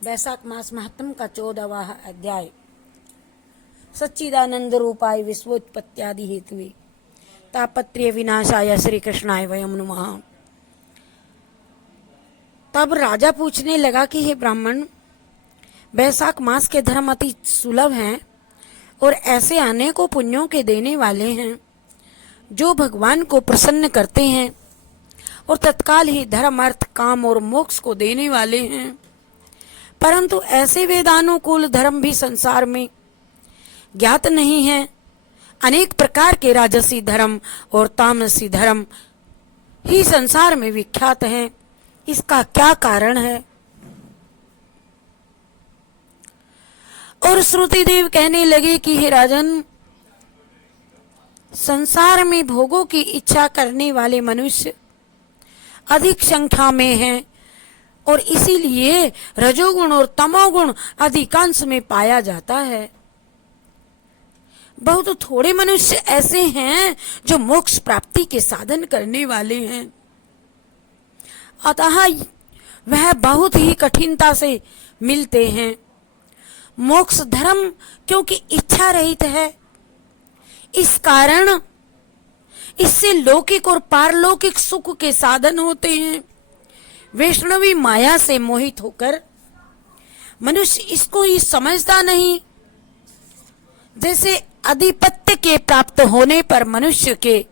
वैशाख मास महात्म का 14वां अध्याय। सच्चिदानंद रूपाय विश्वोत्पत्त्यादि हेतुवे तापत्र्य विनाशाय श्री कृष्णाय वयम नमः। तब राजा पूछने लगा कि हे ब्राह्मण, वैशाख मास के धर्म अति सुलभ हैं और ऐसे अनेकों पुण्यों के देने वाले हैं जो भगवान को प्रसन्न करते हैं और तत्काल ही धर्म अर्थ काम और मोक्ष को देने वाले हैं। परंतु ऐसे वेदानुकूल धर्म भी संसार में ज्ञात नहीं है। अनेक प्रकार के राजसी धर्म और तामसी धर्म ही संसार में विख्यात हैं। इसका क्या कारण है? और श्रुतिदेव कहने लगे कि हे राजन, संसार में भोगों की इच्छा करने वाले मनुष्य अधिक संख्या में हैं और इसीलिए रजोगुण और तमोगुण अधिकांश में पाया जाता है। बहुत थोड़े मनुष्य ऐसे हैं जो मोक्ष प्राप्ति के साधन करने वाले हैं। अतः वह बहुत ही कठिनता से मिलते हैं। मोक्ष धर्म क्योंकि इच्छा रहित है, इस कारण इससे लौकिक और पारलौकिक सुख के साधन होते हैं। वैष्णवी माया से मोहित होकर मनुष्य इसको ही समझता नहीं। जैसे अधिपत्य के प्राप्त होने पर मनुष्य के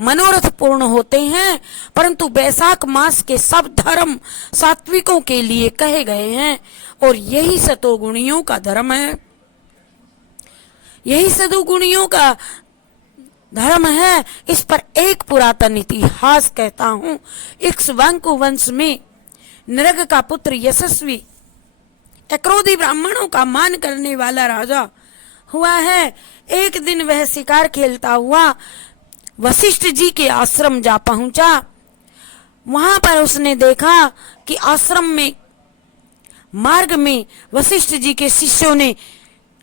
मनोरथ पूर्ण होते हैं, परंतु वैशाख मास के सब धर्म सात्विकों के लिए कहे गए हैं और यही सतोगुणियों का धर्म है। यही सतोगुणियों का धर्म है। इस पर एक पुरातन इतिहास कहता हूँ। इक्ष्वाकु वंश में नृग का पुत्र यशस्वी अक्रोधी ब्राह्मणों का मान करने वाला राजा हुआ है। एक दिन वह शिकार खेलता हुआ वशिष्ठ जी के आश्रम जा पहुंचा। वहां पर उसने देखा कि आश्रम में मार्ग में वशिष्ठ जी के शिष्यों ने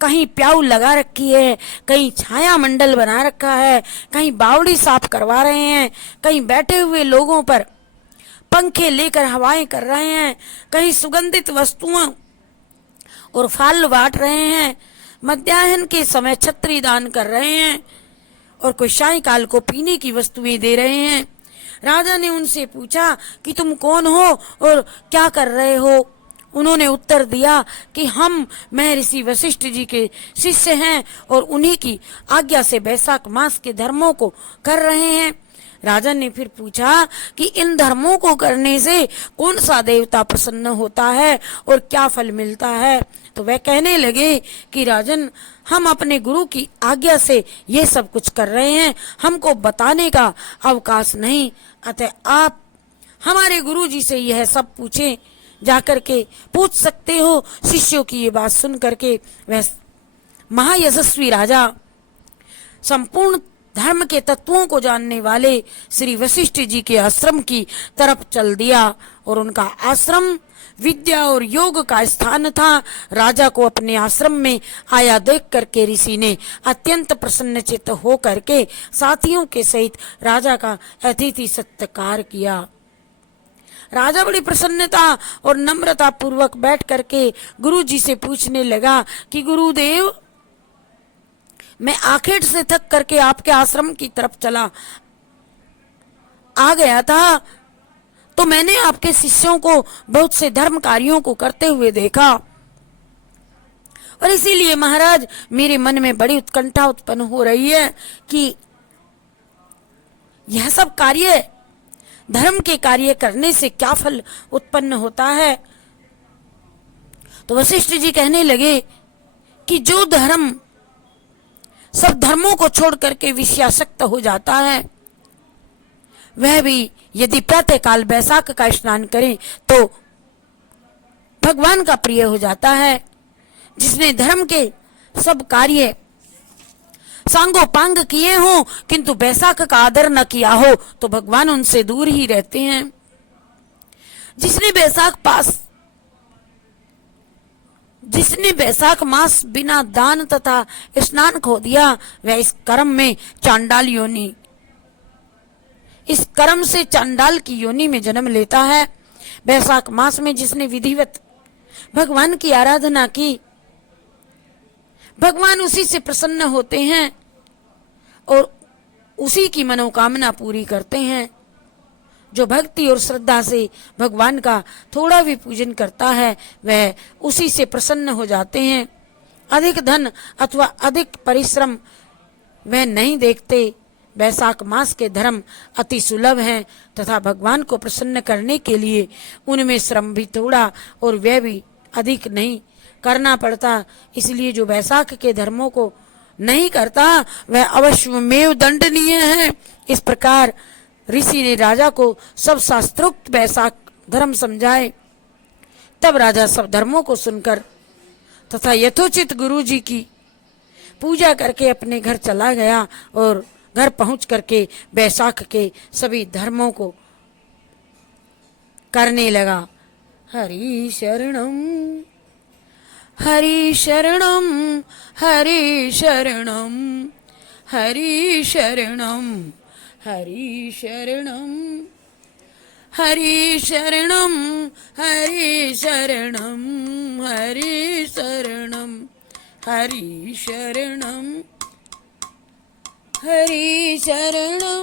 कहीं प्याऊ लगा रखी है, कहीं छाया मंडल बना रखा है, कहीं बावड़ी साफ करवा रहे हैं, कहीं बैठे हुए लोगों पर पंखे लेकर हवाएं कर रहे हैं, कहीं सुगंधित वस्तुओं और फल बांट रहे हैं, मध्याह्न के समय छत्री दान कर रहे हैं और कोई सायंकाल को पीने की वस्तुएं दे रहे हैं। राजा ने उनसे पूछा कि तुम कौन हो और क्या कर रहे हो? उन्होंने उत्तर दिया कि हम महर्षि वशिष्ठ जी के शिष्य हैं और उन्हीं की आज्ञा से वैशाख मास के धर्मों को कर रहे हैं। राजा ने फिर पूछा कि इन धर्मों को करने से कौन सा देवता प्रसन्न होता है और क्या फल मिलता है? तो वह कहने लगे कि राजन, हम अपने गुरु की आज्ञा से ये सब कुछ कर रहे हैं, हमको बताने का अवकाश नहीं। अतः आप हमारे गुरु जी से यह सब पूछें, जाकर के पूछ सकते हो। शिष्यों की ये बात सुन करके वह महायशस्वी राजा संपूर्ण धर्म के तत्वों को जानने वाले श्री वशिष्ठ जी के आश्रम की तरफ चल दिया और उनका आश्रम विद्या और योग का स्थान था। राजा को अपने आश्रम में आया देख करके ऋषि ने अत्यंत प्रसन्नचित्त हो करके साथियों के सहित राजा का अतिथि सत्कार किया। राजा बड़ी प्रसन्नता और नम्रता पूर्वक बैठ करके गुरु जी से पूछने लगा कि गुरुदेव, मैं आखेट से थक करके आपके आश्रम की तरफ चला आ गया था, तो मैंने आपके शिष्यों को बहुत से धर्म कार्यों को करते हुए देखा और इसीलिए महाराज मेरे मन में बड़ी उत्कंठा उत्पन्न हो रही है कि यह सब कार्य, धर्म के कार्य करने से क्या फल उत्पन्न होता है? तो वशिष्ठ जी कहने लगे कि जो धर्म सब धर्मों को छोड़ करके विषयासक्त हो जाता है, वह भी यदि प्रातः काल वैशाख का स्नान करे तो भगवान का प्रिय हो जाता है। जिसने धर्म के सब कार्य सांगोपांग किए हो किंतु वैशाख का आदर न किया हो तो भगवान उनसे दूर ही रहते हैं। जिसने वैशाख मास बिना दान तथा स्नान खो दिया, वह इस कर्म में चांडाल योनि, इस कर्म से चांडाल की योनि में जन्म लेता है। वैशाख मास में जिसने विधिवत भगवान की आराधना की, भगवान उसी से प्रसन्न होते हैं और उसी की मनोकामना पूरी करते हैं। जो भक्ति और श्रद्धा से भगवान का थोड़ा भी पूजन करता है वह उसी से प्रसन्न हो जाते हैं। अधिक धन अथवा अधिक परिश्रम वह नहीं देखते। वैशाख मास के धर्म अति सुलभ हैं तथा भगवान को प्रसन्न करने के लिए उनमें श्रम भी थोड़ा और व्यय भी अधिक नहीं करना पड़ता। इसलिए जो वैशाख के धर्मों को नहीं करता वह अवश्यमेव दंडनीय है। इस प्रकार ऋषि ने राजा को सब शास्त्रोक्त वैशाख धर्म समझाए। तब राजा सब धर्मों को सुनकर तथा यथोचित गुरु जी की पूजा करके अपने घर चला गया और घर पहुंच करके वैशाख के सभी धर्मों को करने लगा। हरि शरणम हरि शरणम हरि शरणम हरि शरणम हरि शरणम हरि शरणम हरि शरणम हरि शरणम हरि शरणम हरि शरणम